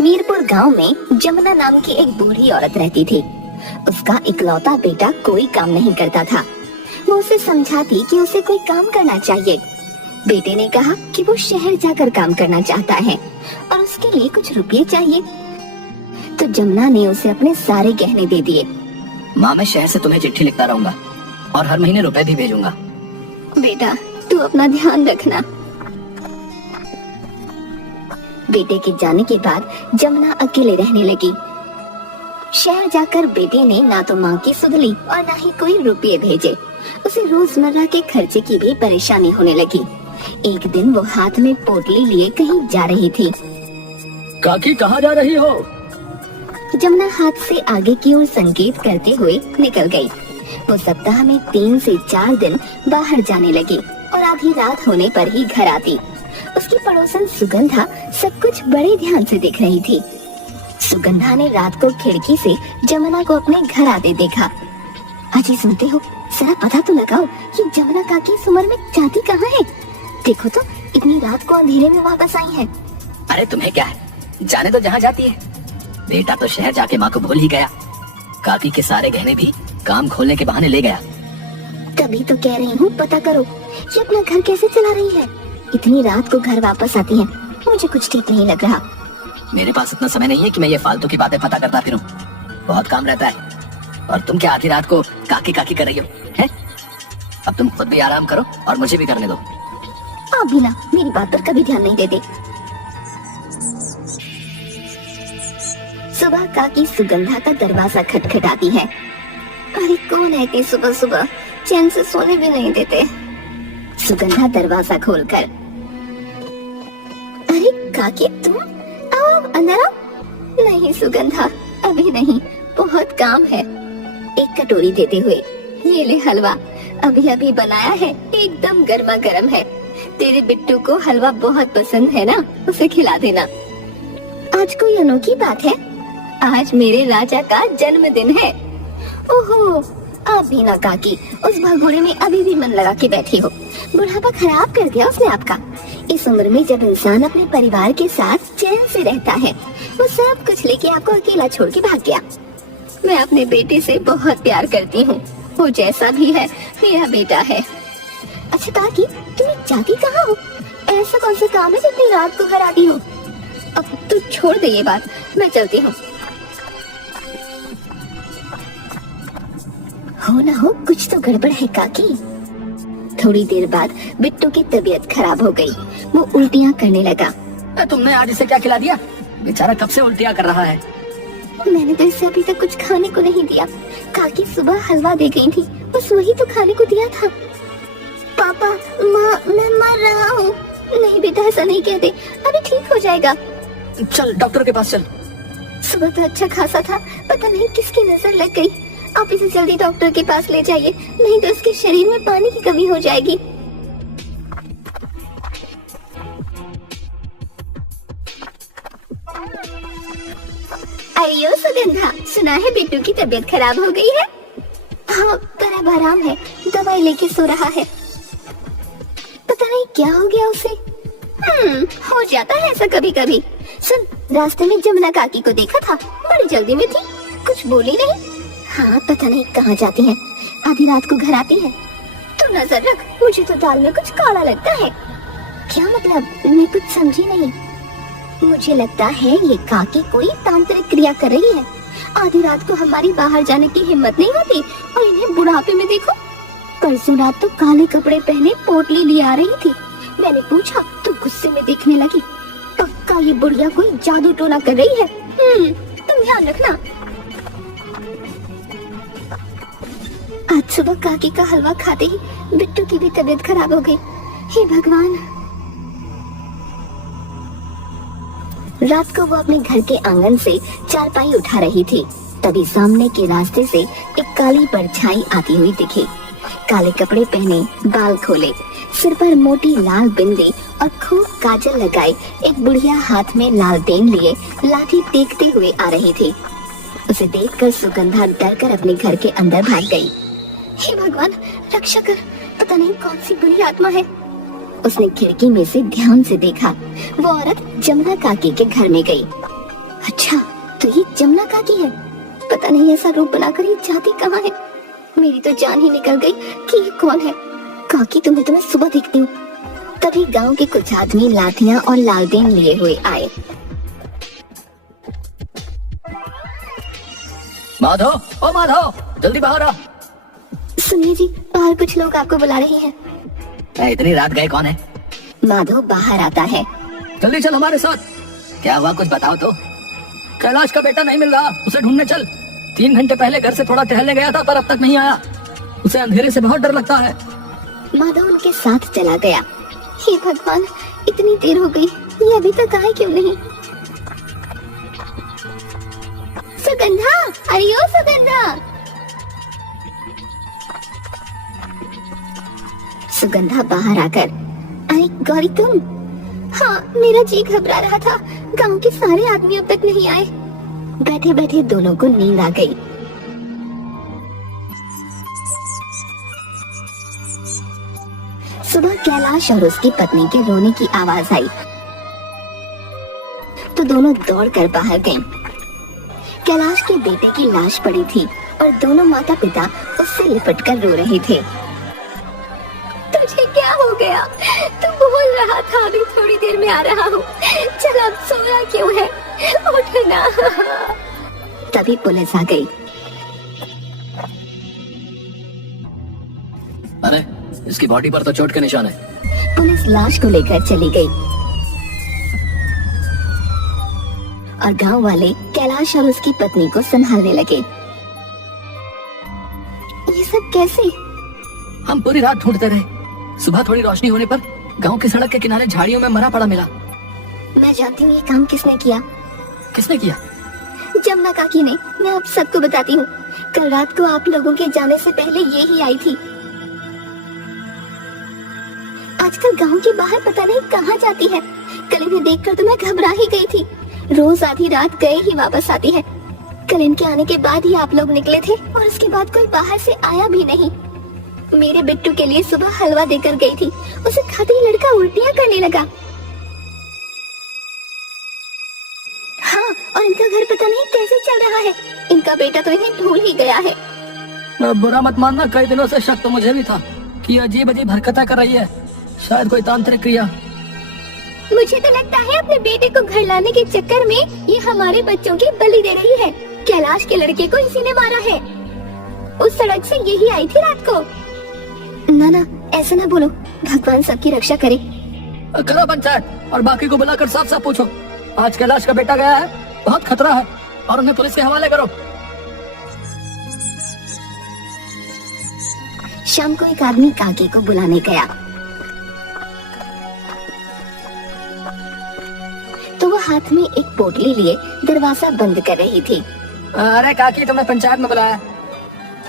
मीरपुर गांव में जमुना नाम की एक बूढ़ी औरत रहती थी। उसका इकलौता बेटा कोई काम नहीं करता था। वो उसे समझाती कि उसे कोई काम करना चाहिए। बेटे ने कहा कि वो शहर जाकर काम करना चाहता है और उसके लिए कुछ रुपये चाहिए। तो जमुना ने उसे अपने सारे गहने दे दिए। माँ, मैं शहर से तुम्हें चिट्ठी लिखता रहूंगा और हर महीने रुपए भी भेजूंगा। बेटा, तू अपना ध्यान रखना। बेटे के जाने के बाद जमुना अकेले रहने लगी। शहर जाकर बेटे ने ना तो माँ की सुध ली और ना ही कोई रुपये भेजे। उसे रोजमर्रा के खर्चे की भी परेशानी होने लगी। एक दिन वो हाथ में पोटली लिए कहीं जा रही थी। काकी, कहाँ जा रही हो? जमुना हाथ से आगे की ओर संकेत करते हुए निकल गई। वो सप्ताह में 3 से 4 दिन बाहर जाने लगी और आधी रात होने पर ही घर आती। उसकी पड़ोसन सुगंधा सब कुछ बड़े ध्यान से देख रही थी। सुगंधा ने रात को खिड़की से जमुना को अपने घर आते देखा। अजी, सुनते हो? जरा पता तो लगाओ कि जमुना काकी इस उम्र में जाती कहाँ है? देखो तो, इतनी रात को अंधेरे में वापस आई है। अरे तुम्हें क्या है, जाने तो जहाँ जाती है। बेटा तो शहर जाके माँ को भूल ही गया। काकी के सारे गहने भी काम खोलने के बहाने ले गया। तभी तो कह रही हूँ, पता करो ये अपना घर कैसे चला रही है। इतनी रात को घर वापस आती है, मुझे कुछ ठीक नहीं लग रहा। मेरे पास इतना समय नहीं है कि मैं ये फालतू की बातें पता करता फिरूं। बहुत काम रहता है। और तुम क्या आधी रात को काकी काकी कर रही हो, हैं? अब तुम खुद भी आराम करो और मुझे भी करने दो। आप भी ना मेरी बात पर कभी ध्यान नहीं देते। सुबह काकी सुगंधा का दरवाजा खटखटाती है। अरे कौन है इतनी सुबह सुबह, चैन से सोने भी नहीं देते। सुगंधा दरवाजा खोलकर, अरे काकी तुम, आओ अंदर आओ। नहीं सुगंधा, अभी नहीं, बहुत काम है। एक कटोरी देते हुए, ये ले हलवा, अभी अभी बनाया है, एकदम गर्मा गर्म है। तेरे बिट्टू को हलवा बहुत पसंद है ना, उसे खिला देना। आज कोई अनोखी बात है, आज मेरे राजा का जन्मदिन है। ओहो, आप भी ना काकी उस भगोड़े में अभी भी मन लगा के बैठी हो। बुढ़ापा खराब कर दिया उसने आपका। इस उम्र में जब इंसान अपने परिवार के साथ चैन से रहता है, वो सब कुछ लेके आपको अकेला छोड़ के भाग गया। मैं अपने बेटे से बहुत प्यार करती हूँ, वो जैसा भी है मेरा बेटा है। अच्छा काकी, तुम जाती कहाँ हो? ऐसा कौन सा काम है जो इतनी रात को घर आती हो? अब तू छोड़ दे ये बात, मैं चलती हूँ। हो ना हो, कुछ तो गड़बड़ है काकी। थोड़ी देर बाद बिट्टू की तबीयत खराब हो गई। वो उल्टियाँ करने लगा। तुमने आज इसे क्या खिला दिया? बेचारा कब से उल्टियाँ कर रहा है। मैंने तो इसे अभी तक कुछ खाने को नहीं दिया। काकी सुबह हलवा दे गई थी, बस वही तो खाने को दिया था। पापा, माँ, मैं मर रहा हूँ। नहीं बेटा, ऐसा नहीं कहते, अभी ठीक हो जाएगा। चल डॉक्टर के पास चल। सुबह तो अच्छा खासा था, पता नहीं किसकी नजर लग गई। आप इसे जल्दी डॉक्टर के पास ले जाइए, नहीं तो इसके शरीर में पानी की कमी हो जाएगी। अरे सुगंधा, सुना है बिट्टू की तबीयत खराब हो गई है? हाँ, पर अब आराम है, दवाई लेके सो रहा है। पता नहीं क्या हो गया उसे। हो जाता है ऐसा कभी कभी। सुन, रास्ते में जमुना काकी को देखा था, बड़ी जल्दी में थी, कुछ बोली नहीं। हाँ, पता नहीं कहाँ जाती है, आधी रात को घर आती है। तू नजर रख, मुझे तो दाल में कुछ काला लगता है। क्या मतलब? मैं कुछ समझी नहीं। मुझे लगता है ये काकी कोई तांत्रिक क्रिया कर रही है। आधी रात को हमारी बाहर जाने की हिम्मत नहीं होती और इन्हें बुढ़ापे में देखो। परसों रात तो काले कपड़े पहने पोटली लिए आ रही थी। मैंने पूछा तो गुस्से में देखने लगी। पक्का ये बुढ़िया कोई जादू टोना कर रही है। तुम ध्यान रखना। आज सुबह काकी का हलवा खाते ही बिट्टू की भी तबीयत खराब हो गई। हे भगवान। रात को वो अपने घर के आंगन से चारपाई उठा रही थी, तभी सामने के रास्ते से एक काली परछाई आती हुई दिखी। काले कपड़े पहने, बाल खोले, सिर पर मोटी लाल बिंदी और खूब काजल लगाए एक बुढ़िया हाथ में लालटेन लिए लाठी टेकते हुए आ रही थी। उसे देखकर सुगंधा डरकर अपने घर के अंदर भाग गई। हे भगवान, रक्षा कर, पता नहीं कौन सी बुरी आत्मा है। उसने खिड़की में से ध्यान से देखा। वो औरत जमुना काकी के घर में गई। अच्छा, तो ये जमुना काकी है। पता नहीं ऐसा रूप बनाकर ये जाती कहाँ है। मेरी तो जान ही निकल गई कि ये कौन है। काकी, तुम्हें तो मैं सुबह देखती हूँ। तभी गांव के कुछ आदमी लाठियां और लालटेन लिए हुए आए। माधव, ओ माधव, जल्दी बाहर आ। सुनिए जी, बाहर कुछ लोग आपको बुला रहे हैं। इतनी रात गए कौन है? माधव बाहर आता है। जल्दी चल हमारे साथ। क्या हुआ, कुछ बताओ तो। कैलाश का बेटा नहीं मिल रहा, उसे ढूंढने चल। 3 घंटे पहले घर से थोड़ा टहलने गया था, पर अब तक नहीं आया। उसे अंधेरे से बहुत डर लगता है। माधव उनके साथ चला गया। हे भगवान, इतनी देर हो गई, ये अभी तक आए क्यों नहीं? सुगंधा, अरे ओ सुगंधा। सुगंधा बाहर आकर, अरे गौरी तुम? हाँ, मेरा जी घबरा रहा था। गांव के सारे आदमी अब तक नहीं आए। बैठे बैठे दोनों को नींद आ गई। सुबह कैलाश और उसकी पत्नी के रोने की आवाज आई तो दोनों दौड़कर बाहर गईं। कैलाश के बेटे की लाश पड़ी थी और दोनों माता पिता उससे लिपटकर रो रहे थे। तुझे क्या हो गया? तू बोल रहा था अभी थोड़ी देर में आ रहा हूँ। चल, अब सोया क्यों है? उठना। तभी पुलिस आ गई। अरे, इसकी बॉडी पर तो चोट के निशान है। पुलिस लाश को लेकर चली गई और गांव वाले कैलाश और उसकी पत्नी को संभालने लगे। ये सब कैसे? हम पूरी रात ढूंढते रहे। सुबह थोड़ी रोशनी होने पर गांव की सड़क के किनारे झाड़ियों में मरा पड़ा मिला। मैं जानती हूँ ये काम किसने किया। किसने किया? जमुना काकी ने। मैं आप सबको बताती हूँ। कल रात को आप लोगों के जाने से पहले ये ही आई थी। आजकल गांव के बाहर पता नहीं कहाँ जाती है। कल इन्हें देखकर तो मैं घबरा ही गई थी। रोज आधी रात गए ही वापस आती है। कल इनके आने के बाद ही आप लोग निकले थे और उसके बाद कोई बाहर से आया भी नहीं। मेरे बिट्टू के लिए सुबह हलवा देकर गई थी। उसे खाते ही लड़का उल्टियां करने लगा। हाँ, और इनका घर पता नहीं कैसे चल रहा है। इनका बेटा तो इन्हें भूल ही गया है। बुरा मत मानना, कई दिनों से शक तो मुझे भी था कि अजीब अजीब हरकतें कर रही है। शायद कोई तांत्रिक क्रिया। मुझे तो लगता है अपने बेटे को घर लाने के चक्कर में ये हमारे बच्चों की बलि दे रही है। कैलाश के लड़के को इसी ने मारा है। उस सड़क से यही आई थी रात को। ना ना, ऐसा ना बोलो। भगवान सबकी रक्षा करे। करो पंचायत और बाकी को बुलाकर साफ साफ पूछो। आज कैलाश का बेटा गया है, बहुत खतरा है, और उन्हें पुलिस के हवाले करो। शाम को एक आदमी काकी को बुलाने गया तो वो हाथ में एक पोटली लिए दरवाजा बंद कर रही थी। अरे काकी, तुम्हें पंचायत में बुलाया?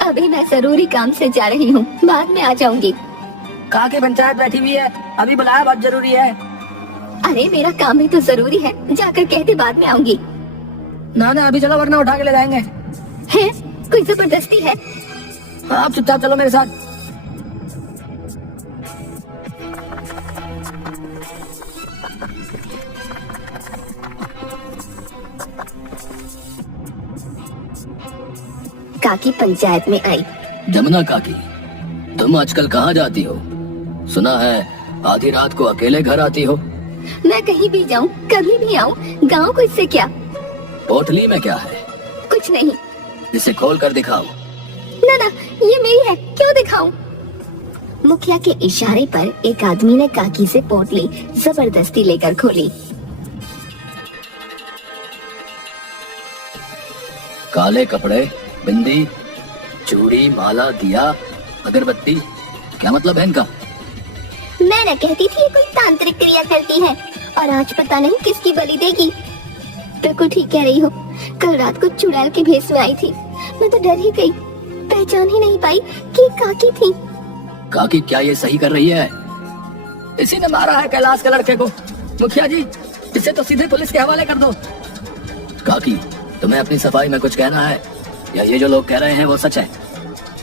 अभी मैं जरूरी काम से जा रही हूँ, बाद में आ जाऊंगी। काकी पंचायत बैठी हुई है, अभी बुलाया, बहुत जरूरी है। अरे मेरा काम भी तो जरूरी है, जाकर कहते बाद में आऊंगी। ना ना, अभी चलो वरना उठा के ले जाएंगे। है? कोई जबरदस्ती है? आप चुपचाप चलो मेरे साथ। काकी पंचायत में आई। जमुना काकी, तुम आजकल कहाँ जाती हो? सुना है आधी रात को अकेले घर आती हो। मैं कहीं भी जाऊँ, कभी भी आऊँ, गाँव को इससे क्या? पोटली में क्या है? कुछ नहीं। इसे खोल कर दिखाओ। ना ना, ये मेरी है, क्यों दिखाऊं? मुखिया के इशारे पर एक आदमी ने काकी से पोटली जबरदस्ती लेकर खोली। काले कपड़े, बिंदी, चूड़ी, माला, दिया, अगरबत्ती, क्या मतलब है इनका? मैं न कहती थी ये कोई तांत्रिक क्रिया करती है, और आज पता नहीं किसकी बलि देगी। बिल्कुल ठीक कह रही हो। कल रात को चुड़ैल के भेष में आई थी। मैं तो डर ही गई, पहचान ही नहीं पाई कि काकी थी। काकी, क्या ये सही कर रही है? इसी ने मारा है कैलाश के लड़के को। मुखिया जी, इसे तो सीधे पुलिस के हवाले कर दो। काकी, तुम्हें अपनी सफाई में कुछ कहना है, या ये जो लोग कह रहे हैं वो सच है?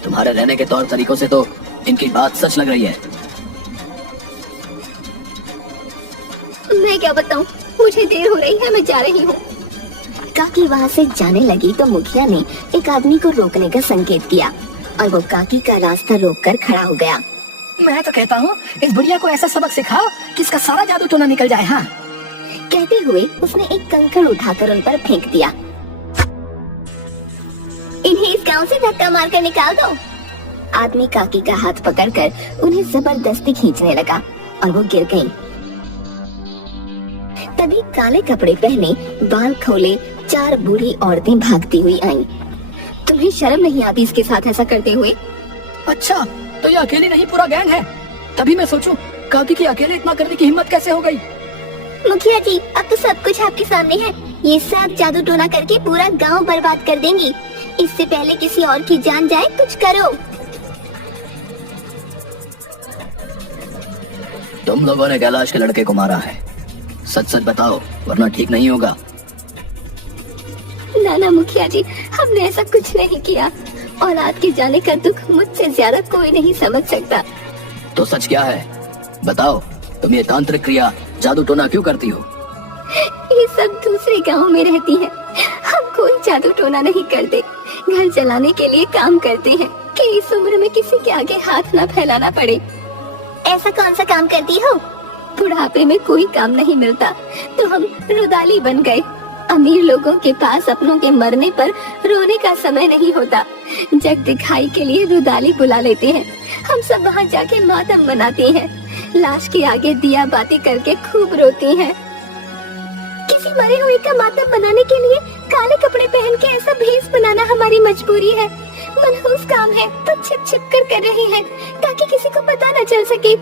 तुम्हारे रहने के तौर तरीकों से तो इनकी बात सच लग रही है। मैं क्या बताऊं, मुझे देर हो रही है, मैं जा रही हूँ। काकी वहाँ से जाने लगी तो मुखिया ने एक आदमी को रोकने का संकेत किया और वो काकी का रास्ता रोककर खड़ा हो गया। मैं तो कहता हूँ इस बुढ़िया को ऐसा सबक सिखाओ कि इसका सारा जादू टोना निकल जाए। हाँ, कहते हुए उसने एक कंकड़ उठाकर उन पर फेंक दिया। इन्हें इस गांव से धक्का मारकर निकाल दो। आदमी काकी का हाथ पकड़कर उन्हें जबरदस्ती खींचने लगा और वो गिर गईं। तभी काले कपड़े पहने, बाल खोले 4 बूढ़ी औरतें भागती हुई आईं। तुम्हें शर्म नहीं आती इसके साथ ऐसा करते हुए? अच्छा, तो ये अकेली नहीं पूरा गैंग है। तभी मैं सोचूं काकी की अकेले इतना करने की हिम्मत कैसे हो गई। मुखिया जी, अब तो सब कुछ आपके सामने है। ये सब जादू टोना करके पूरा गांव बर्बाद कर देंगी। इससे पहले किसी और की जान जाए, कुछ करो। तुम लोगों ने कैलाश के लड़के को मारा है, सच सच बताओ वरना ठीक नहीं होगा। ना मुखिया जी, हमने ऐसा कुछ नहीं किया। औलाद के जाने का दुख मुझसे ज्यादा कोई नहीं समझ सकता। तो सच क्या है बताओ। तुम ये तांत्रिक क्रिया जादू टोना क्यों करती हो? ये सब दूसरे गांव में रहती हैं। हम कोई जादू टोना नहीं करते। घर चलाने के लिए काम करते हैं कि इस उम्र में किसी के आगे हाथ न फैलाना पड़े। ऐसा कौन सा काम करती हो? बुढ़ापे में कोई काम नहीं मिलता तो हम रुदाली बन गए। अमीर लोगों के पास अपनों के मरने पर रोने का समय नहीं होता। जग दिखाई के लिए रुदाली बुला लेते हैं। हम सब वहाँ जाके मातम मनाते हैं। लाश के आगे दिया बाती करके खूब रोते हैं। किसी मरे हुए का मातम मनाने के लिए काले कपड़े पहन के ऐसा भेष बनाना हमारी मजबूरी है। मनहूस काम है तो छिप छिप कर रहे हैं ताकि किसी को पता न चल सके।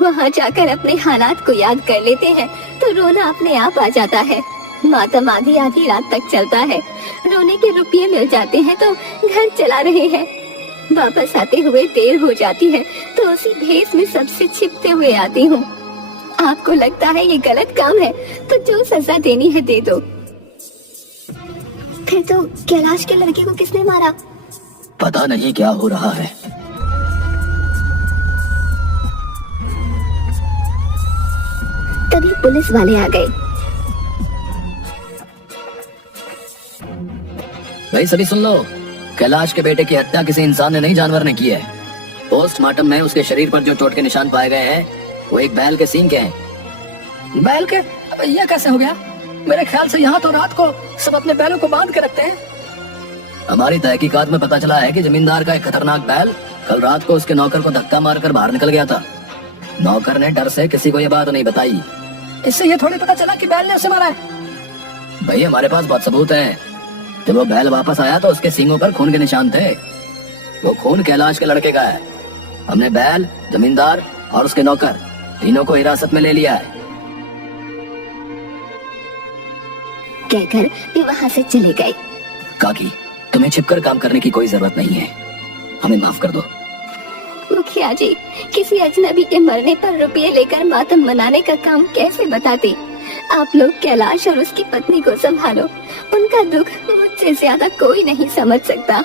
वहाँ जाकर अपने हालात को याद कर लेते हैं तो रोना अपने आप आ जाता है। मातम आधी आधी रात तक चलता है। रोने के रुपये मिल जाते हैं तो घर चला रहे हैं। वापस आते हुए देर हो जाती है तो उसी भेष में सबसे छिपते हुए आती हूँ। आपको लगता है ये गलत काम है तो जो सजा देनी है दे दो। फिर तो कैलाश के लड़के को किसने मारा? पता नहीं क्या हो रहा है। तभी पुलिस वाले आ गए। भाई सभी सुन लो, कैलाश के बेटे की हत्या किसी इंसान ने नहीं जानवर ने की है। पोस्टमार्टम में उसके शरीर पर जो चोट के निशान पाए गए हैं वो एक बैल के सींग के हैं। बैल के? ये कैसे हो गया? मेरे ख्याल से यहाँ तो रात को सब अपने बैलों को बांध के रखते हैं। हमारी तहकीकात में पता चला है कि जमींदार का एक खतरनाक बैल कल रात को उसके नौकर को धक्का मारकर बाहर निकल गया था। नौकर ने डर से किसी को ये बात नहीं बताई। इससे ये थोड़ी पता चला कि बैल ने उसे मारा है। भाई हमारे पास बहुत सबूत है। जब वो बैल वापस आया तो उसके सींगों पर खून के निशान थे। वो खून कैलाश के लड़के का है। हमने बैल, जमींदार और उसके नौकर तीनों को हिरासत में ले लिया है। कहकर वे वहाँ से चले गए। काकी, तुम्हें छिपकर काम करने की कोई जरूरत नहीं है। हमें माफ कर दो। मुखिया जी, किसी अजनबी के मरने पर रुपये लेकर मातम मनाने का काम कैसे बताते? आप लोग कैलाश और उसकी पत्नी को संभालो। उनका दुख मुझसे ज्यादा कोई नहीं समझ सकता।